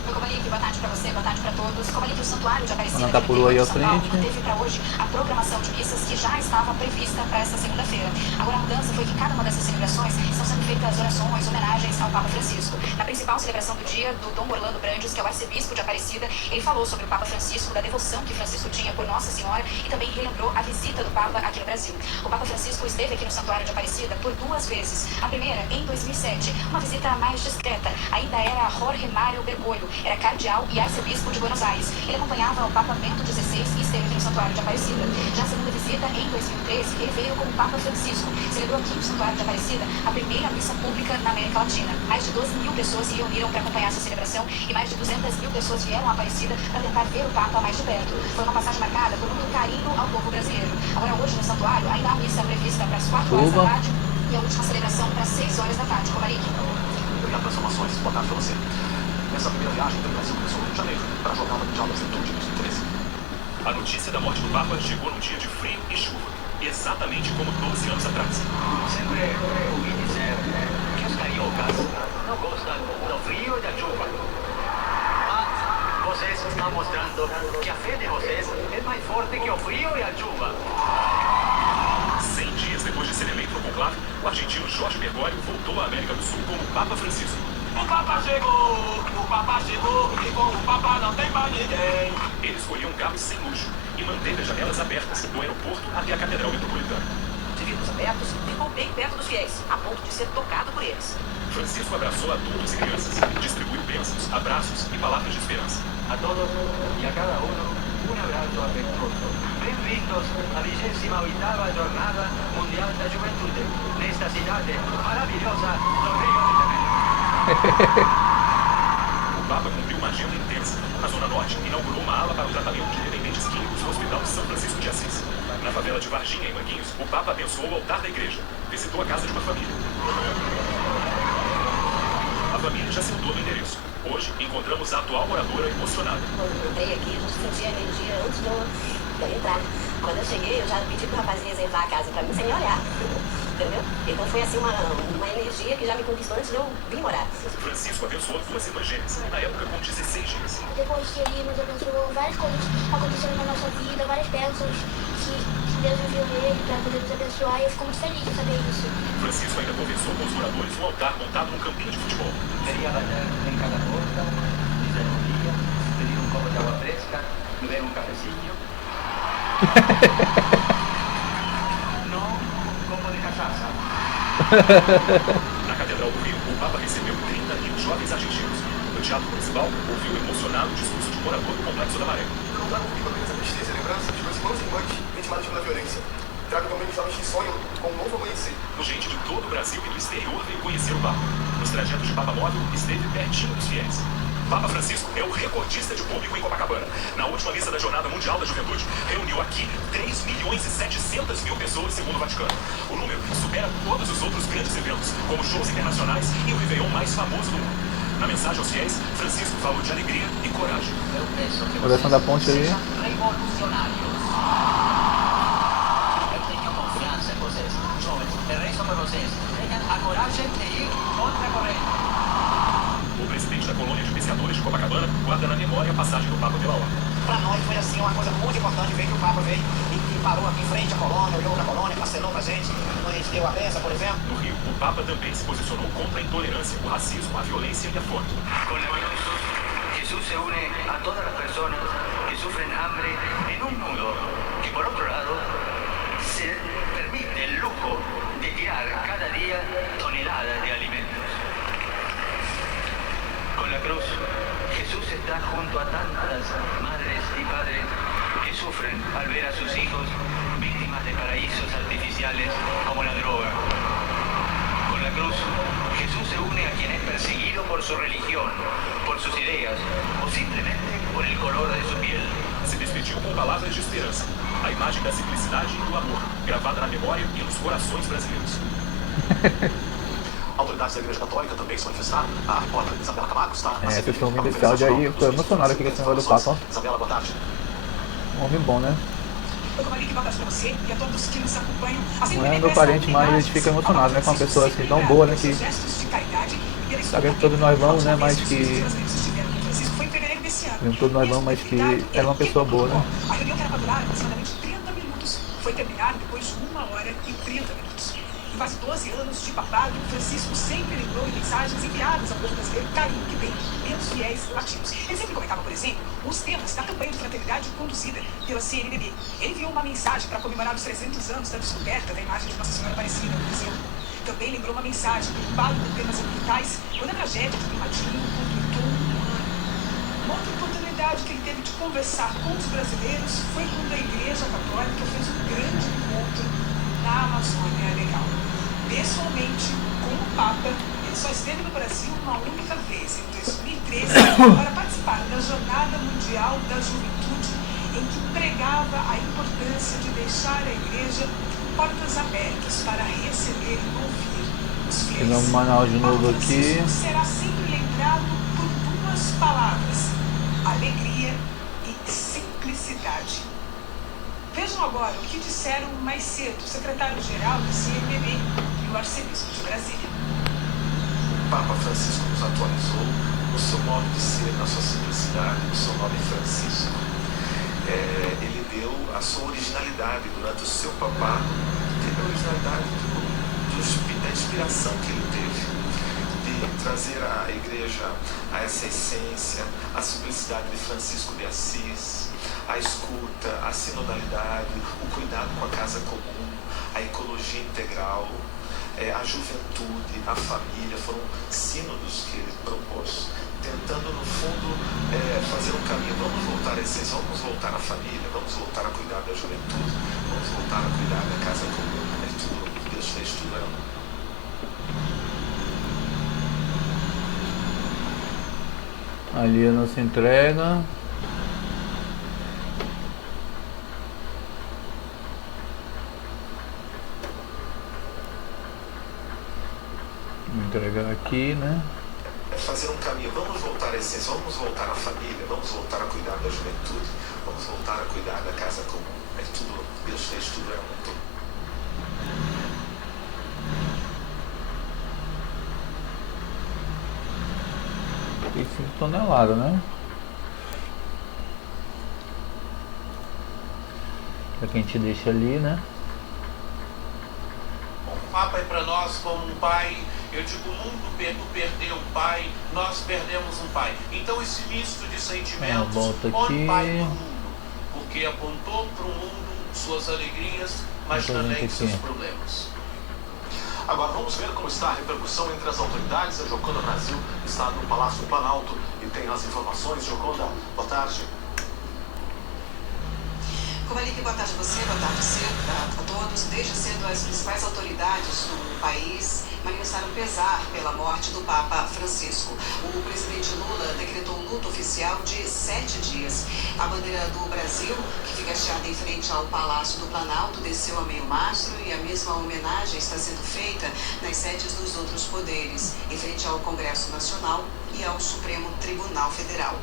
Oi, Kovalik, boa tarde para você, boa tarde para todos. Kovalik, o Santuário de Aparecida Ana Capuru aí à São Paulo frente. manteve para hoje a programação de missas que já estava prevista para essa segunda-feira. Agora a mudança foi que cada uma dessas celebrações estão sendo feitas orações, homenagens ao Papa Francisco. Na principal celebração do dia, do Dom Orlando Brandes, que é o arcebispo de Aparecida, ele falou sobre o Papa Francisco, da devoção que Francisco tinha por Nossa Senhora, e também relembrou a visita do Papa aqui no Brasil. O Papa Francisco esteve aqui no Santuário de Aparecida por 2 vezes. A primeira, em 2007, uma visita mais discreta. Ainda era Jorge Mário Bergoglio, era cardeal e arcebispo de Buenos Aires. Ele acompanhava o Papa Bento XVI e esteve aqui no Santuário de Aparecida. Já a segunda visita, em 2013, ele veio como Papa Francisco. Celebrou aqui no Santuário de Aparecida a primeira missa pública na América Latina. Mais de 12 mil pessoas se reuniram para acompanhar essa celebração e mais de 200 mil pessoas vieram a Aparecida para tentar ver o Papa mais de perto. Foi uma passagem marcada por muito carinho ao povo brasileiro. Agora hoje no Santuário ainda há missa prevista para as 4 horas da tarde e a última celebração para as 6 horas da tarde. Kovalik. Obrigado pelas informações. Boa tarde para você. Nessa primeira viagem do Brasil começou no Rio de Janeiro para a Jornada Mundial da Juventude de 2013. A notícia da morte do Papa chegou num dia de frio e chuva, exatamente como 12 anos atrás. Sempre ouvi dizer que os cariocas não gostam do frio e da chuva. Mas vocês estão mostrando que a fé de vocês é mais forte que o frio e a chuva. 100 dias depois de ser eleito no conclave, o argentino Jorge Bergoglio voltou à América do Sul como Papa Francisco. O Papa chegou, e com o Papa não tem mais ninguém. Ele escolheu um carro sem luxo e manteve as janelas abertas do aeroporto até a Catedral Metropolitana. De vidros abertos, ficou bem perto dos fiéis, a ponto de ser tocado por eles. Francisco abraçou adultos e crianças, distribuiu bênçãos, abraços e palavras de esperança. A todos y a cada uno un abrazo afectuoso. Bem-vindos à 28ª Jornada Mundial da Juventude, nesta cidade maravilhosa do Rio de Janeiro. O Papa cumpriu uma agenda intensa. Na Zona Norte, inaugurou uma ala para o tratamento de dependentes químicos no Hospital São Francisco de Assis. Na favela de Varginha, em Manguinhos, o Papa abençoou o altar da igreja. Visitou a casa de uma família. A família já se mudou no endereço. Hoje, encontramos a atual moradora emocionada. Quando eu entrei aqui, eu senti a energia antes de eu entrar. Quando eu cheguei, eu já pedi pro rapaz reservar a casa pra mim sem me olhar. Entendeu? Então foi assim uma energia que já me conquistou antes de eu vir morar. Francisco abençoou 2 irmãs gêmeas, na época com 16 dias. Depois que ele nos abençoou, várias coisas aconteceram na nossa vida, várias bênçãos que Deus enviou nele para poder nos abençoar, e eu fico muito feliz de saber isso. Francisco ainda conversou com os moradores no altar montado num campinho de futebol. Quería bater en cada puerta, dizer bom dia, pedir un copo de agua fresca, beber un cafecillo. No un copo de cachaça. Na Catedral do Rio, o Papa recebeu 30 mil jovens argentinos. Teatro Municipal ouviu o emocionado discurso de um morador do Complexo da Maré. Eu não trago comigo apenas a tristeza e a lembrança de meus irmãos e irmãs vitimados pela violência. Trago também os jovens que sonham com um novo amanhecer. Gente de todo o Brasil e do exterior veio conhecer o Papa. Nos trajetos de Papa Móvel, esteve pertinho dos fiéis. Papa Francisco é o recordista de público em Copacabana. Na última missa da Jornada Mundial da Juventude, reuniu aqui 3.700.000 pessoas, segundo o Vaticano. O número supera todos os outros grandes eventos, como shows internacionais e o Réveillon mais famoso do mundo. Na mensagem aos fiéis, Francisco falou de alegria e coragem. Eu penso que Oração da ponte aí. sejam revolucionários. Eu tenho confiança em vocês. Jovens, eu rezo por vocês. Tenham a coragem de ir contra a corrente. O presidente da colônia de pescadores de Copacabana guarda na memória a passagem do Papa pela ordem. Para nós foi assim uma coisa muito importante ver que o Papa veio e parou aqui em frente à colônia, olhou na colônia, acenou pra gente, quando a gente deu a benção, por exemplo. No Rio, o Papa também se posicionou contra a intolerância, o racismo, a violência e a fome. Con la cruz, Jesús se une a todas las personas que sufren hambre en un mundo que, por otro lado, se permite el lujo de tirar cada día toneladas de alimentos. Con la cruz, Jesús está junto a tantas madres y padres que sufren al ver a sus hijos víctimas de paraísos artificiales como la droga. Con la cruz, Jesús se une a quien es perseguido por su religión, por sus ideas o simplemente por el color de su piel. Se despediu com palavras de esperança, a imagem da simplicidade e do amor, gravada na memória e nos corações brasileiros. Autoridades da Igreja Católica também se manifestaram. A repórter Isabela Camargo está... Vocês estão ouvindo esse áudio aí, eu tô emocionado aqui com esse negócio do Papa. Isabela, boa tarde. Um homem bom, né? Eu gostaria que botasse pra você e a todos que nos acompanham. Assim, Não é meu parente, mas a gente fica emocionado, né? Com uma pessoa assim tão boa, né? Que sabemos que todos nós vamos, né? Mas que... Todos nós vamos, mas que era uma pessoa boa, né? A reunião que era para durar aproximadamente 30 minutos foi terminada depois de 1 hora e 30 minutos. Em quase 12 anos de papado, Francisco sempre lembrou em mensagens enviadas ao povo brasileiro o carinho que tem pelos fiéis latinos. Ele sempre comentava, por exemplo, os temas da campanha de fraternidade conduzida pela CNBB. Ele enviou uma mensagem para comemorar os 300 anos da descoberta da imagem de Nossa Senhora Aparecida, por exemplo. Também lembrou uma mensagem preocupada por temas ambientais quando a tragédia de Brumadinho completou 1 ano. Uma outra oportunidade que ele teve de conversar com os brasileiros foi quando a Igreja Católica fez um grande encontro na Amazônia Legal. Pessoalmente, como Papa, ele só esteve no Brasil uma única vez, em 2013, para participar da Jornada Mundial da Juventude, em que pregava a importância de deixar a Igreja portas abertas para receber e ouvir os fiéis. Pegamos Manaus de novo aqui. Será sempre lembrado por 2 palavras: alegria e simplicidade. Vejam agora o que disseram mais cedo o secretário-geral do CNBB e o arcebispo de Brasília. O Papa Francisco nos atualizou no seu modo de ser, na sua simplicidade, no seu nome Francisco. Ele deu a sua originalidade durante o seu papado, teve a originalidade da inspiração que ele teve, de trazer a igreja a essa essência, a simplicidade de Francisco de Assis, a escuta, a sinodalidade, o cuidado com a casa comum, a ecologia integral, a juventude, a família, foram sínodos que ele propôs, tentando no fundo fazer um caminho. Vamos voltar à essência, vamos voltar à família, vamos voltar a cuidar da juventude, vamos voltar a cuidar da casa comum. Tudo, Deus fez tudo, é amor. Ali a nossa entrega. Vou entregar aqui, né? Fazer um caminho, vamos voltar à essência, vamos voltar à família, vamos voltar a cuidar da juventude, vamos voltar a cuidar da casa comum. É tudo, Deus fez tudo, é amor. E 5 toneladas, né? É que a gente deixa ali, né? O Papa é para nós como um pai. Eu digo, o mundo perdeu um pai, nós perdemos um pai. Então esse misto de sentimentos, põe pai para o mundo, porque apontou para o mundo suas alegrias, mas também seus problemas. Agora vamos ver como está a repercussão entre as autoridades. A Joconda Brasil está no Palácio do Planalto e tem as informações. Joconda, boa tarde. Kovalik, boa tarde a você, boa tarde a todos. Desde cedo, as principais autoridades do país manifestaram pesar pela morte do Papa Francisco. O presidente Lula decretou um luto oficial de 7 dias. A bandeira do Brasil, que fica hasteada em frente ao Palácio do Planalto, desceu a meio mastro e a mesma homenagem está sendo feita nas sedes dos outros poderes, em frente ao Congresso Nacional e ao Supremo Tribunal Federal.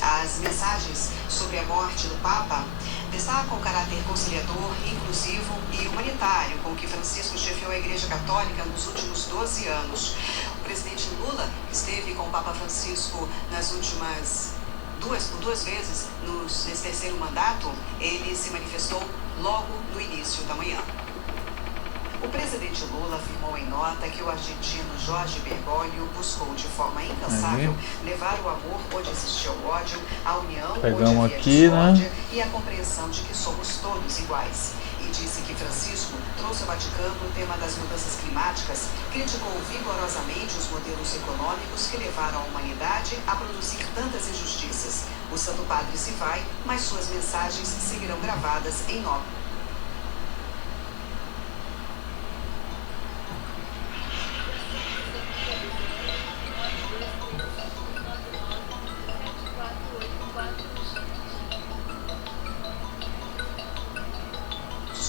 As mensagens sobre a morte do Papa destacam o caráter conciliador, inclusivo e humanitário com que Francisco chefiou a Igreja Católica nos últimos 12 anos. O presidente Lula esteve com o Papa Francisco nas últimas duas vezes nesse terceiro mandato. Ele se manifestou logo no início da manhã. O presidente Lula afirmou em nota que o argentino Jorge Bergoglio buscou de forma incansável levar o amor onde existiu o ódio, a união onde havia discórdia e a compreensão de que somos todos iguais. E disse que Francisco trouxe ao Vaticano o tema das mudanças climáticas, criticou vigorosamente os modelos econômicos que levaram a humanidade a produzir tantas injustiças. O Santo Padre se vai, mas suas mensagens seguirão gravadas em nome.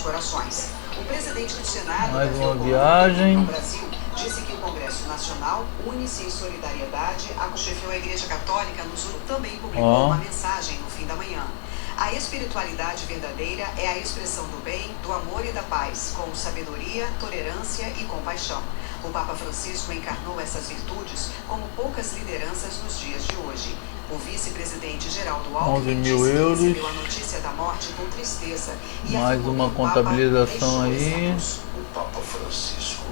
Corações. O presidente do Senado, mais uma viagem no Brasil, disse que o Congresso Nacional une-se em solidariedade à chefiou a Igreja Católica no Sul. Também publicou uma mensagem no fim da manhã. A espiritualidade verdadeira é a expressão do bem, do amor e da paz, com sabedoria, tolerância e compaixão. O Papa Francisco encarnou essas virtudes como poucas lideranças nos dias de hoje. O vice-presidente Geraldo Alckmin disse que recebeu a notícia da morte com tristeza. E mais uma contabilização aí. O Papa Francisco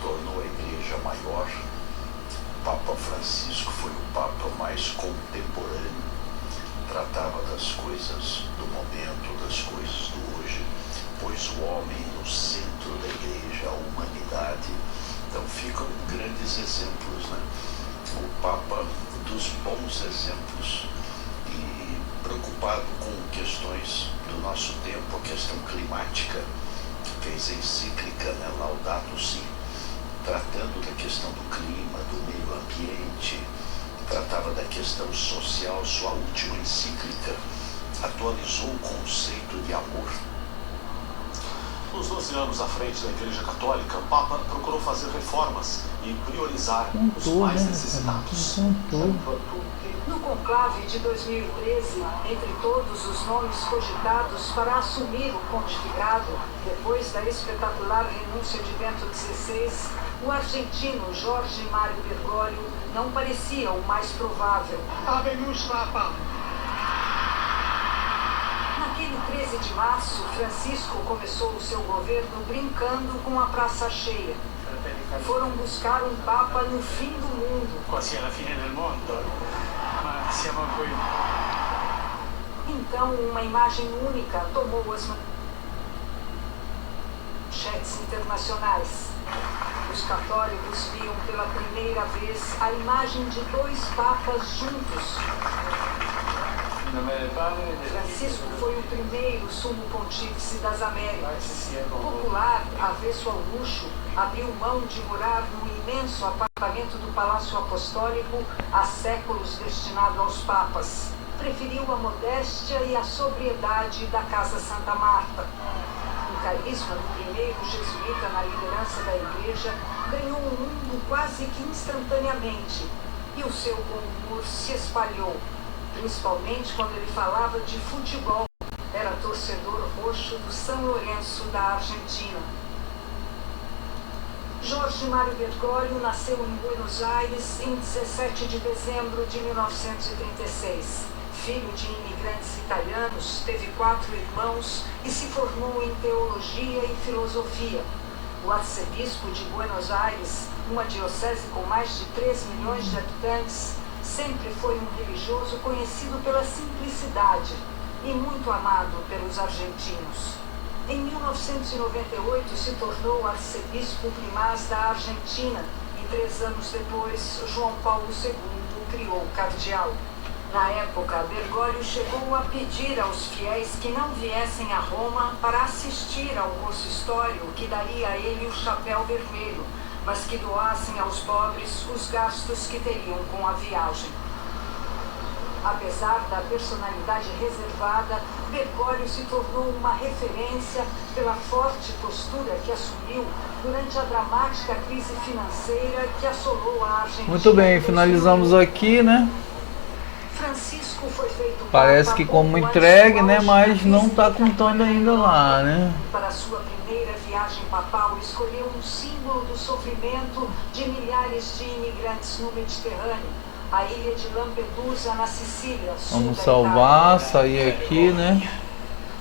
tornou a igreja maior. O Papa Francisco foi o Papa mais contemporâneo. Tratava das coisas do momento, das coisas do hoje. Pôs o homem no centro da igreja, a humanidade. Então ficam grandes exemplos, né? O Papa dos bons exemplos e preocupado com questões do nosso tempo, a questão climática, fez a encíclica, né, Laudato Si, tratando da questão do clima, do meio ambiente, tratava da questão social. Sua última encíclica atualizou o conceito de amor. Nos 12 anos à frente da Igreja Católica, o Papa procurou fazer reformas e priorizar os mais necessitados. No conclave de 2013, entre todos os nomes cogitados para assumir o pontificado, depois da espetacular renúncia de Bento XVI, o argentino Jorge Mário Bergoglio não parecia o mais provável. Habemus Papa! Naquele 13 de março, Francisco começou o seu governo brincando com a praça cheia. Foram buscar um Papa no fim do mundo. Quasi alla fine del mondo, ma siamo qui. Então, uma imagem única tomou as manchetes internacionais. Os católicos viam pela primeira vez a imagem de dois papas juntos. Francisco foi o primeiro sumo pontífice das Américas. Popular, avesso ao luxo, abriu mão de morar num imenso apartamento do Palácio Apostólico, há séculos destinado aos papas. Preferiu a modéstia e a sobriedade da Casa Santa Marta. O carisma do primeiro jesuíta na liderança da Igreja ganhou o mundo quase que instantaneamente, e o seu bom humor se espalhou, principalmente quando ele falava de futebol. Era torcedor roxo do São Lourenço da Argentina. Jorge Mário Bergoglio nasceu em Buenos Aires em 17 de dezembro de 1936. Filho de imigrantes italianos, teve 4 irmãos e se formou em teologia e filosofia. O arcebispo de Buenos Aires, uma diocese com mais de 3 milhões de habitantes, sempre foi um religioso conhecido pela simplicidade e muito amado pelos argentinos. Em 1998 se tornou arcebispo primaz da Argentina e 3 anos depois João Paulo II criou cardeal. Na época, Bergoglio chegou a pedir aos fiéis que não viessem a Roma para assistir ao consistório que daria a ele o chapéu vermelho, mas que doassem aos pobres os gastos que teriam com a viagem. Apesar da personalidade reservada, Bergoglio se tornou uma referência pela forte postura que assumiu durante a dramática crise financeira que assolou a Argentina. Muito bem, finalizamos aqui, né? Francisco foi feito Parece que como entregue, né? Mas não está contando ainda lá, né? Para sua primeira viagem papal, escolheu um símbolo do sofrimento de milhares de imigrantes no Mediterrâneo, a ilha de Lampedusa, na Sicília. Vamos salvar, sair aqui, né?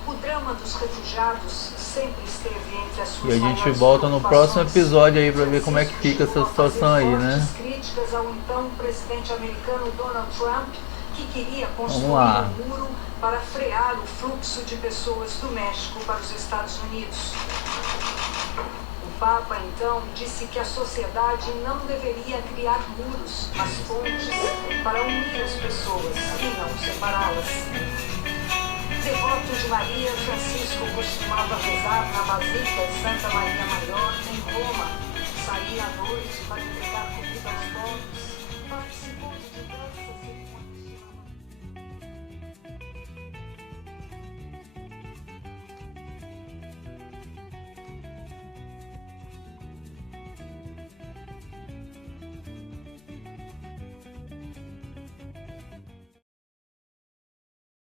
O drama dos refugiados sempre esteve entre as suas E a gente volta no próximo episódio aí para ver como é que fica essa situação aí, né? Críticas ao então presidente americano Donald Trump, que queria construir um muro para frear o fluxo de pessoas do México para os Estados Unidos. O Papa, então, disse que a sociedade não deveria criar muros, mas pontes para unir as pessoas e não separá-las. Devoto de Maria, Francisco costumava rezar na Basílica de Santa Maria